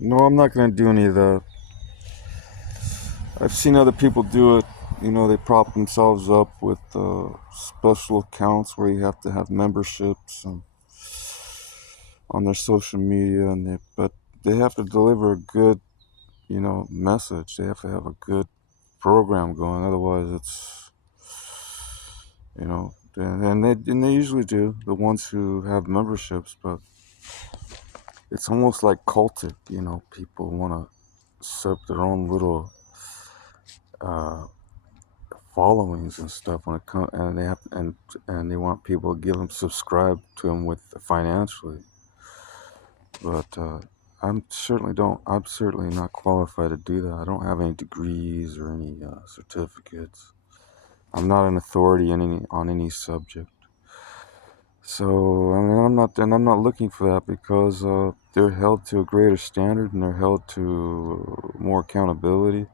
No, I'm not gonna do any of that. I've seen other people do it. They prop themselves up with special accounts where you have to have memberships on their social media, but they have to deliver a good, message. They have to have a good program going. Otherwise, and they usually do, the ones who have memberships, but it's almost like cultic. People want to set up their own little uh, followings and stuff when it comes, and they want people to give them subscribe to them with financially. But I'm certainly not qualified to do that. I don't have any degrees or any certificates. I'm not an authority on any subject. So I'm not looking for that because they're held to a greater standard and they're held to more accountability.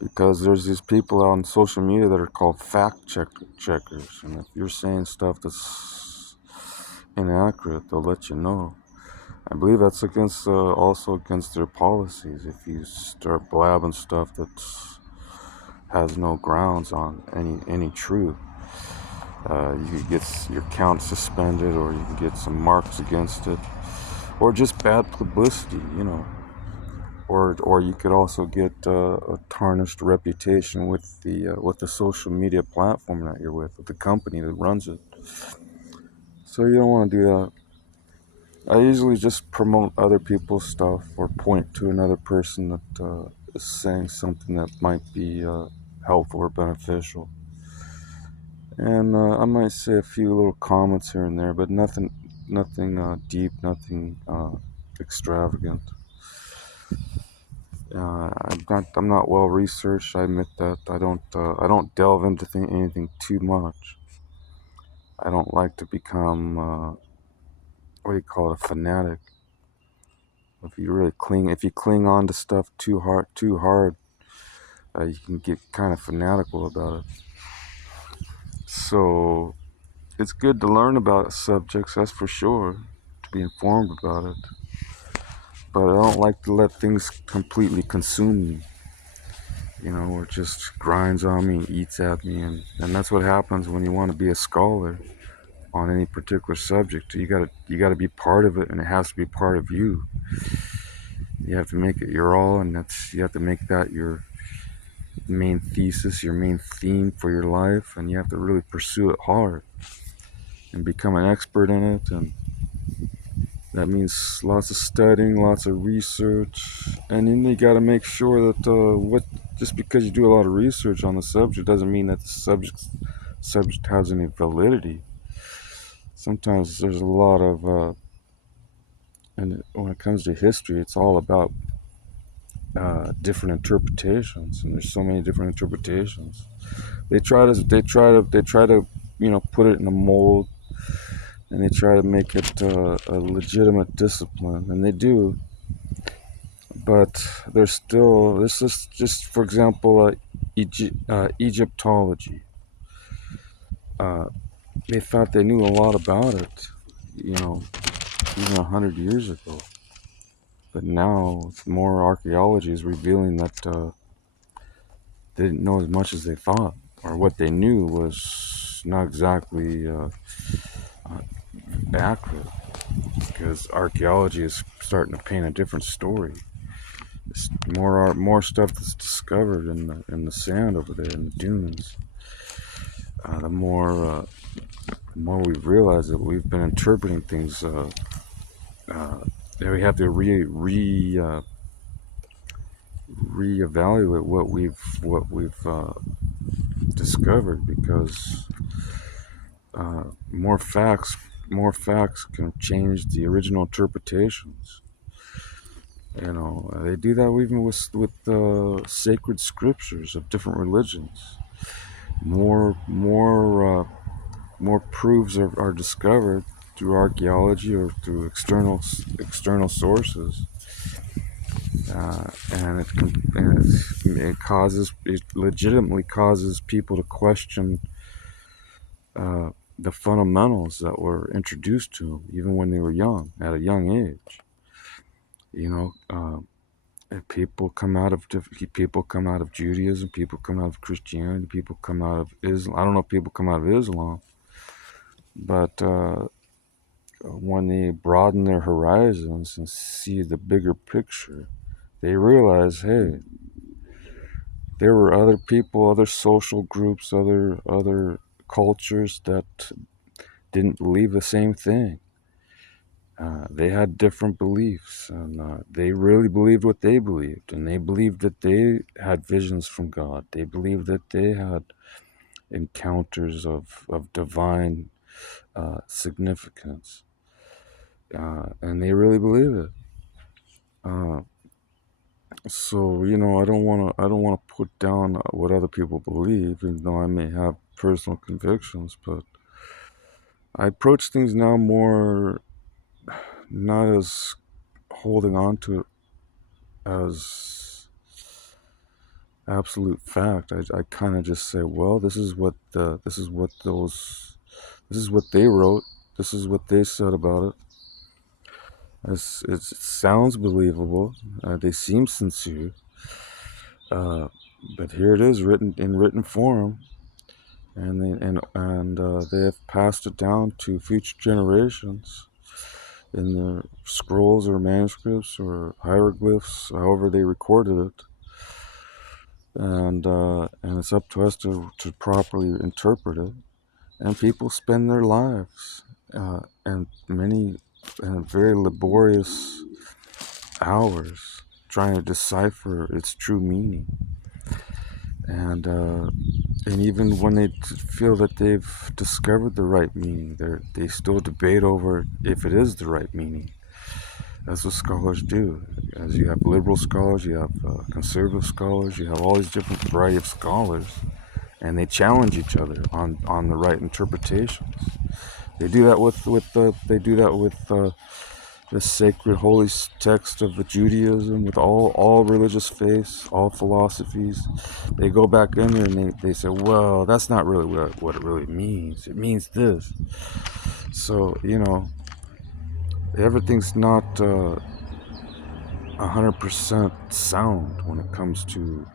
Because there's these people out on social media that are called checkers, and if you're saying stuff that's inaccurate, they'll let you know. I believe that's also against their policies. If you start blabbing stuff that has no grounds on any truth, you could get your account suspended, or you can get some marks against it, or just bad publicity. Or you could also get a tarnished reputation with the social media platform that you're with the company that runs it. So you don't want to do that. I usually just promote other people's stuff or point to another person that is saying something that might be helpful or beneficial, and I might say a few little comments here and there, but nothing deep, nothing extravagant. I'm not well researched. I admit that. I don't delve into anything too much. I don't like to become what do you call it, a fanatic. If you cling on to stuff too hard, you can get kind of fanatical about it. So it's good to learn about subjects, that's for sure, to be informed about it. But I don't like to let things completely consume me. Or just grinds on me, eats at me, and that's what happens when you want to be a scholar on any particular subject. You gotta be part of it, and it has to be part of you. You have to make it your all, and you have to make that your main thesis, your main theme for your life, and you have to really pursue it hard and become an expert in it. And that means lots of studying, lots of research, and then you got to make sure that what just because you do a lot of research on the subject doesn't mean that the subject has any validity. Sometimes there's a lot of and when it comes to history, it's all about different interpretations, and there's so many different interpretations. They try to put it in a mold, and they try to make it a legitimate discipline, and they do. But there's still this is just, for example, Egyptology. Uh, they thought they knew a lot about it, you know, even 100 years ago. But now more archaeology is revealing that they didn't know as much as they thought, or what they knew was not exactly uh, accurate, because archaeology is starting to paint a different story. It's more stuff that's discovered in the sand over there in the dunes. The more we realize that we've been interpreting things, that we have to reevaluate what we've discovered, because more facts can change the original interpretations. They do that even with sacred scriptures of different religions. More proofs are discovered through archaeology or through external sources, and it legitimately causes people to question the fundamentals that were introduced to them even when they were young, at a young age. You know, and people come out of Judaism, people come out of Christianity, people come out of Islam. I don't know if people come out of Islam, but when they broaden their horizons and see the bigger picture, they realize, hey, there were other people, other social groups, other cultures that didn't believe the same thing. They had different beliefs, and they really believed what they believed, and they believed that they had visions from God. They believed that they had encounters of divine significance, and they really believe it. Uh, so I don't want to put down what other people believe, even though I may have personal convictions. But I approach things now more not as holding on to it as absolute fact. I kind of just say, well, this is what they wrote. This is what they said about it. It sounds believable. They seem sincere. But here it is, written in written form, and they have passed it down to future generations in their scrolls or manuscripts or hieroglyphs, however they recorded it. And it's up to us to properly interpret it. And people spend their lives and many and very laborious hours trying to decipher its true meaning. And even when they feel that they've discovered the right meaning, they still debate over if it is the right meaning. That's what scholars do. As you have liberal scholars, you have conservative scholars, you have all these different variety of scholars, and they challenge each other on the right interpretations. They do that with the sacred holy text of the Judaism, with all religious faiths, all philosophies. They go back in there and they say, well, that's not really what it really means. It means this. So, everything's not 100% sound when it comes to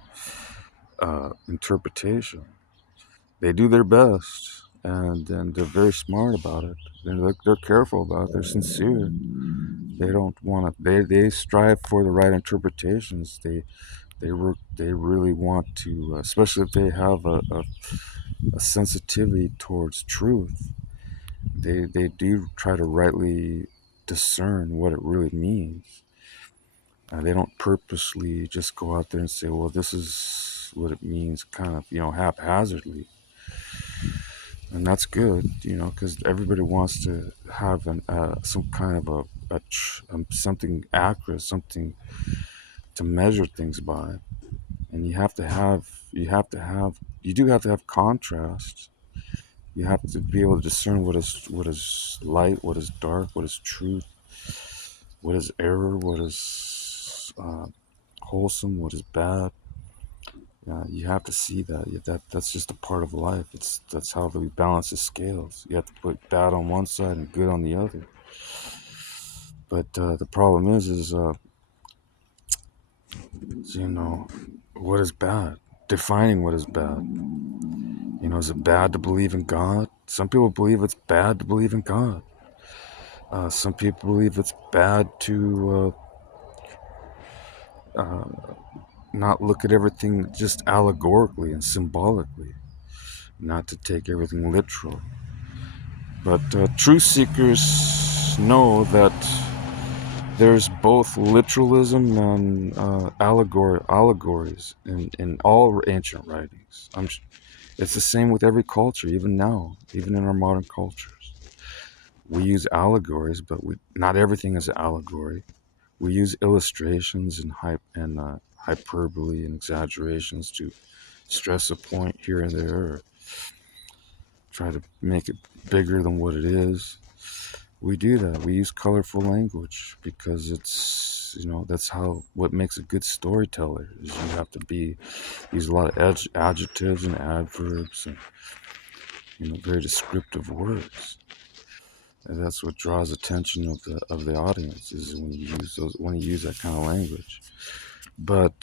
interpretation. They do their best, and they're very smart about it. They're careful about it. They're sincere. They don't want to. They strive for the right interpretations. They really want to, especially if they have a sensitivity towards truth. They do try to rightly discern what it really means. They don't purposely just go out there and say, well, this is what it means, kind of, haphazardly. And that's good, because everybody wants to have some kind of something accurate, something to measure things by. And you do have to have contrast. You have to be able to discern what is light, what is dark, what is truth, what is error, what is wholesome, what is bad. You have to see that. That's just a part of life. That's how we balance the scales. You have to put bad on one side and good on the other. But the problem is what is bad? Defining what is bad. Is it bad to believe in God? Some people believe it's bad to believe in God. Some people believe it's bad to not look at everything just allegorically and symbolically, not to take everything literal. But truth seekers know that there's both literalism and allegories in all ancient writings. It's the same with every culture, even now, even in our modern cultures. We use allegories, but not everything is an allegory. We use illustrations and hyperbole and exaggerations to stress a point here and there, or try to make it bigger than what it is. We do that. We use colorful language because that's what makes a good storyteller. Is you have to use a lot of adjectives and adverbs and very descriptive words. And that's what draws attention of the audience is when you use that kind of language. But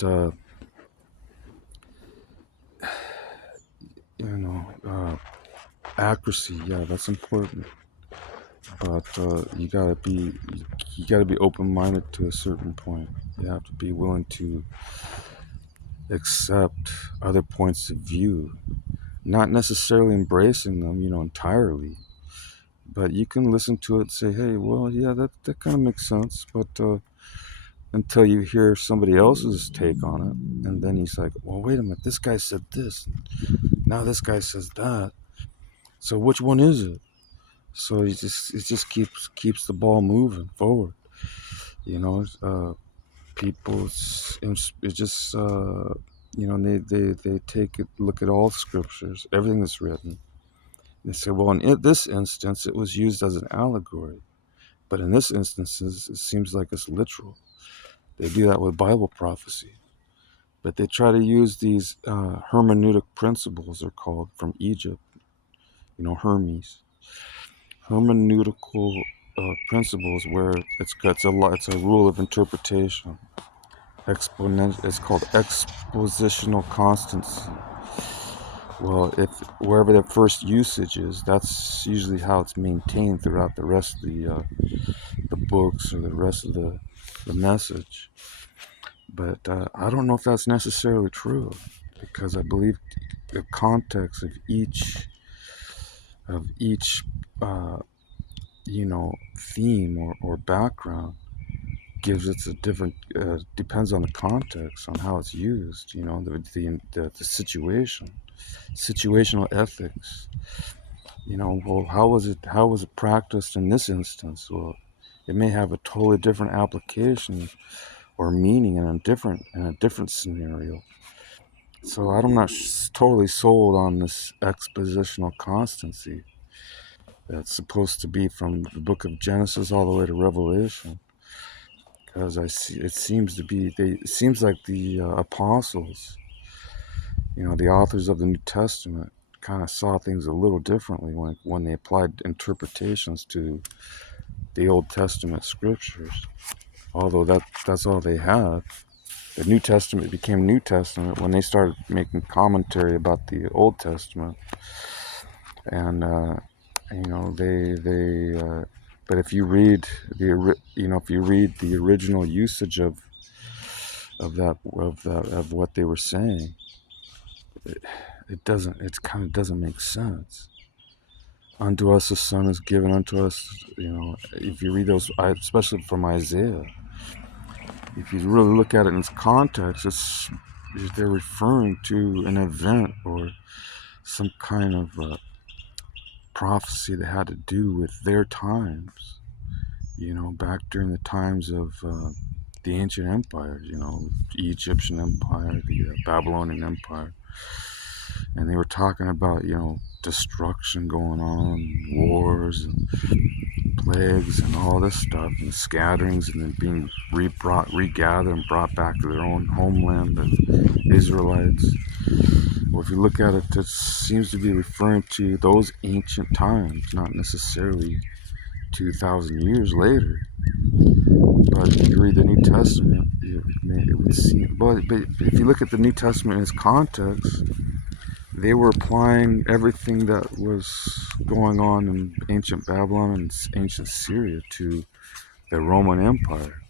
accuracy, yeah, that's important. But you gotta be open minded to a certain point. You have to be willing to accept other points of view, not necessarily embracing them, entirely. But you can listen to it and say, hey, well, yeah, that kind of makes sense. But until you hear somebody else's take on it, and then he's like, well, wait a minute, this guy said this, now this guy says that. So which one is it? So it just keeps the ball moving forward. People, it just they take it, look at all scriptures, everything that's written. They say, well, in this instance, it was used as an allegory, but in this instance, it seems like it's literal. They do that with Bible prophecy, but they try to use these hermeneutic principles, they're called, from Egypt. Hermes, hermeneutical principles, where it's a rule of interpretation. It's called expositional constancy. Well, if wherever the first usage is, that's usually how it's maintained throughout the rest of the books or the rest of the message. But I don't know if that's necessarily true, because I believe the context of each uh, theme or background gives it a different, depends on the context, on how it's used, the situation, situational ethics. Well, how was it practiced in this instance? Well, it may have a totally different application or meaning in a different scenario. So I'm not totally sold on this expositional constancy that's supposed to be from the book of Genesis all the way to Revelation, because it seems like the apostles, the authors of the New Testament, kind of saw things a little differently when they applied interpretations to the Old Testament scriptures. Although that's all they had. The New Testament became New Testament when they started making commentary about the Old Testament, and but if you read the original usage of what they were saying, it kind of doesn't make sense. Unto us a son is given, unto us, if you read those, especially from Isaiah, if you really look at it in its context, they're referring to an event or some kind of prophecy that had to do with their times, back during the times of the ancient empires, the Egyptian Empire, the Babylonian Empire. And they were talking about, destruction going on, wars and plagues and all this stuff, and scatterings, and then being regathered and brought back to their own homeland, the Israelites. Well, if you look at it, it seems to be referring to those ancient times, not necessarily 2,000 years later. But if you read the New Testament, it would seem. But if you look at the New Testament in its context, they were applying everything that was going on in ancient Babylon and ancient Syria to the Roman Empire.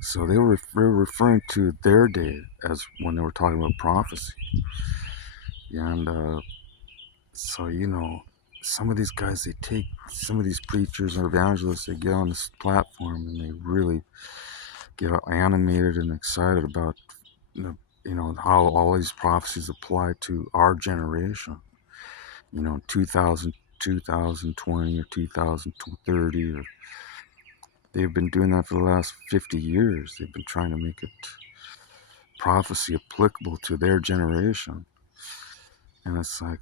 So they were referring to their day as when they were talking about prophecy. And so, some of these guys, some of these preachers or evangelists, they get on this platform and they really get animated and excited about, how all these prophecies apply to our generation. 2020 or 2030, or they've been doing that for the last 50 years. They've been trying to make it prophecy applicable to their generation. And it's like,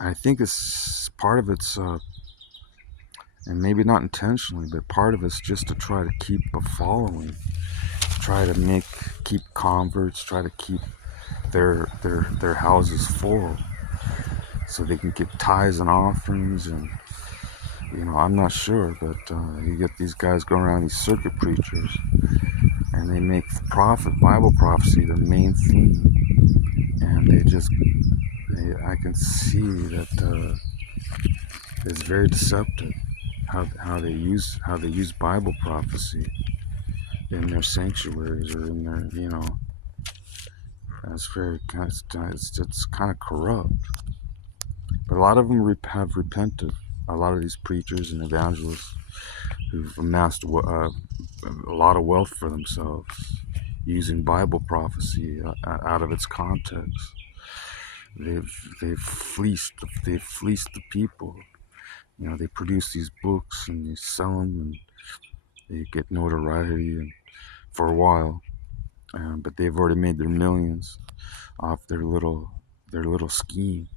I think it's part of it's, and maybe not intentionally, but part of it's just to try to keep a following, try to keep converts, try to keep their houses full, so they can get tithes and offerings and I'm not sure, but you get these guys going around, these circuit preachers, and they make Bible prophecy the main theme, and I can see that it's very deceptive how they use Bible prophecy in their sanctuaries or in their it's very it's kind of corrupt. But a lot of them have repented. A lot of these preachers and evangelists who've amassed a lot of wealth for themselves using Bible prophecy out of its context. They've they've fleeced the people. They produce these books and they sell them and they get notoriety and for a while, but they've already made their millions off their little scheme.